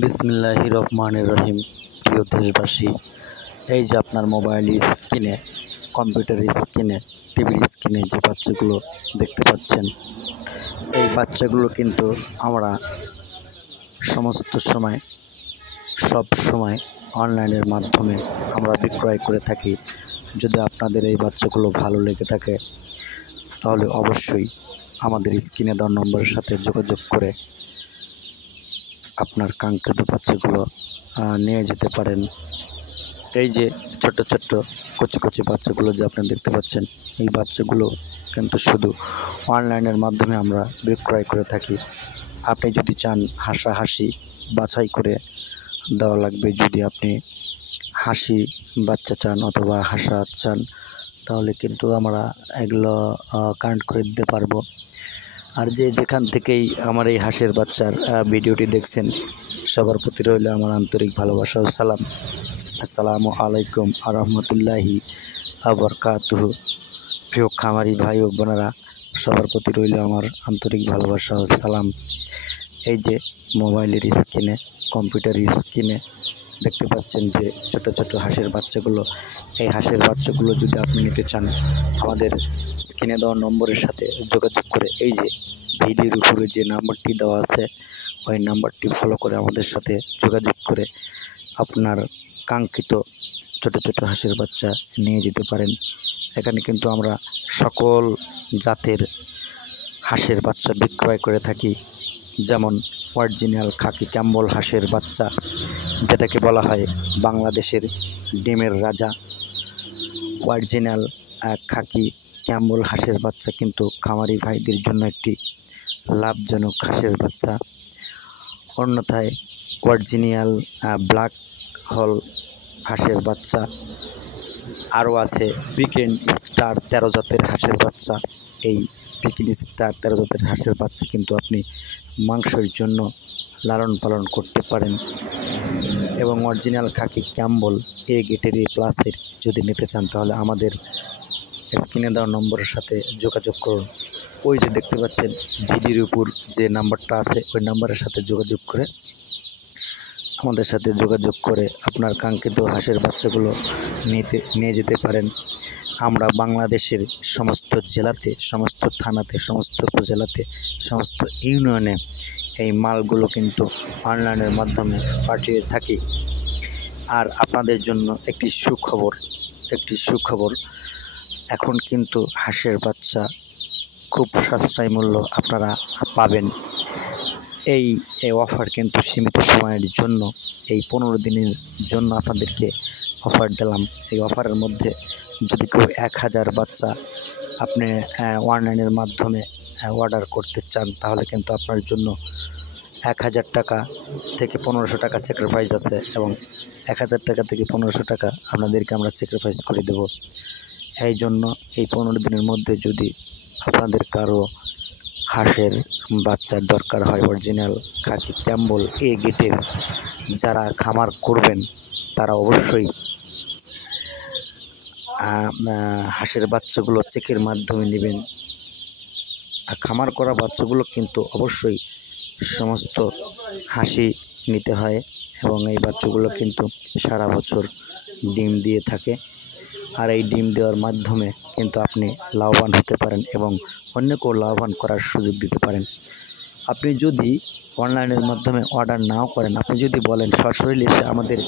বিসমিল্লাহির রহমানির রহিম। প্রিয় দেশবাসী, এই যে আপনার মোবাইল স্ক্রিনে, কম্পিউটার স্ক্রিনে, টিভির স্ক্রিনে যে বাচ্চাগুলো দেখতে পাচ্ছেন, এই বাচ্চাগুলো কিন্তু আমরা সমস্ত সময় সব সময় অনলাইনের মাধ্যমে আমরা বিক্রয় করে থাকি। যদি আপনাদের এই বাচ্চাগুলো ভালো লেগে থাকে তাহলে অবশ্যই আমাদের স্ক্রিনে দেওয়া নম্বরের সাথে যোগাযোগ করে আপনার কাঙ্ক্ষিত বাচ্চাগুলো নিয়ে যেতে পারেন। এই যে ছোট্ট ছোট্ট কচি কচি বাচ্চাগুলো যে আপনি দেখতে পাচ্ছেন, এই বাচ্চাগুলো কিন্তু শুধু অনলাইনের মাধ্যমে আমরা বিক্রয় করে থাকি। আপনি যদি চান হাসি বাছাই করে দেওয়া লাগবে, যদি আপনি হাসি বাচ্চা চান অথবা হাসা চান তাহলে কিন্তু আমরা এগুলো কানেক্ট করে দিতে পারবো। আর যেখান থেকেই আমার এই হাঁসের বাচ্চার ভিডিওটি দেখছেন, সবার প্রতি রইল আমার আন্তরিক ভালোবাসা ও সালাম। আসসালামু আলাইকুম ওয়া রাহমাতুল্লাহি ওয়া বারাকাতুহু। প্রিয় খামারি ভাই ও বোনেরা, সবার প্রতি রইল আমার আন্তরিক ভালোবাসা ও সালাম। এই যে মোবাইলের স্ক্রিনে, কম্পিউটার স্ক্রিনে দেখতে পাচ্ছেন যে ছোট ছোট হাঁসের বাচ্চাগুলো, এই হাঁসের বাচ্চাগুলো যদি আপনি নিতে চান, আমাদের স্ক্রিনে দেওয়া নম্বরের সাথে যোগাযোগ করে, এই যে ভিডিওর উপরে যে নাম্বারটি দেওয়া আছে ওই নাম্বারটি ফলো করে আমাদের সাথে যোগাযোগ করে আপনার কাঙ্ক্ষিত ছোট ছোট হাঁসের বাচ্চা নিয়ে যেতে পারেন। এখানে কিন্তু আমরা সকল জাতের হাঁসের বাচ্চা বিক্রয় করে থাকি, যেমন অরিজিনাল খাকি ক্যাম্বল হাঁসের বাচ্চা, যেটাকে বলা হয় বাংলাদেশের ডিমের রাজা। অরিজিনাল খাকি ক্যাম্বল হাঁসের বাচ্চা কিন্তু খামারি ভাইদের জন্য একটি লাভজনক হাঁসের বাচ্চা। অন্যথায় অরিজিনাল ব্ল্যাক হল হাঁসের বাচ্চা, আরও আছে পিকেন স্টার 13 জাতের হাঁসের বাচ্চা। এই পিকেন স্টার 13 জাতের হাঁসের বাচ্চা কিন্তু আপনি মাংসের জন্য লালন পালন করতে পারেন। এবং অরিজিনাল খাকি ক্যাম্বল এ গ্রেডের A+ যদি নিতে চান তাহলে আমাদের স্ক্রিনে দেওয়া নম্বরের সাথে যোগাযোগ করুন। ওই যে দেখতে পাচ্ছেন ভিডিওর উপর যে নাম্বারটা আছে ওই নাম্বারের সাথে যোগাযোগ করে আমাদের সাথে যোগাযোগ করে আপনার কাঙ্ক্ষিত হাঁসের বাচ্চাগুলো নিয়ে যেতে পারেন। আমরা বাংলাদেশের সমস্ত জেলাতে, সমস্ত থানাতে, সমস্ত উপজেলাতে, সমস্ত ইউনিয়নে এই মালগুলো কিন্তু অনলাইনের মাধ্যমে পাঠিয়ে থাকি। আর আপনাদের জন্য একটি সুখবর, এখন কিন্তু হাঁসের বাচ্চা খুব সাশ্রয় মূল্য আপনারা পাবেন। এই অফার কিন্তু সীমিত সময়ের জন্য, এই 15 দিনের জন্য আপনাদেরকে অফার দিলাম। এই অফারের মধ্যে যদি কেউ 1000 বাচ্চা আপনি অনলাইনের মাধ্যমে অর্ডার করতে চান তাহলে কিন্তু আপনার জন্য 1000 টাকা থেকে 1500 টাকা স্যাক্রিফাইস আছে, এবং 1000 টাকা থেকে 1500 টাকা আপনাদেরকে আমরা স্যাক্রিফাইস করে দেব। এই জন্য এই 15 দিনের মধ্যে যদি আপনাদের কারো হাঁসের বাচ্চার দরকার হয় অরিজিনাল খাকি ক্যাম্বল এ গ্রেডের, যারা খামার করবেন তারা অবশ্যই হাঁসের বাচ্চাগুলো চেকের মাধ্যমে নেবেন। আর খামার করা বাচ্চাগুলো কিন্তু অবশ্যই সমস্ত হাঁসি নিতে হয়, এবং এই বাচ্চাগুলো কিন্তু সারা বছর ডিম দিয়ে থাকে। আর এই ডিম দেওয়ার মাধ্যমে কিন্তু আপনি লাভবান হতে পারেন এবং অন্যকেও লাভবান করার সুযোগ দিতে পারেন। আপনি যদি অনলাইনের মাধ্যমে অর্ডার নাও করেন, আপনি যদি বলেন সরাসরি এসে আমাদের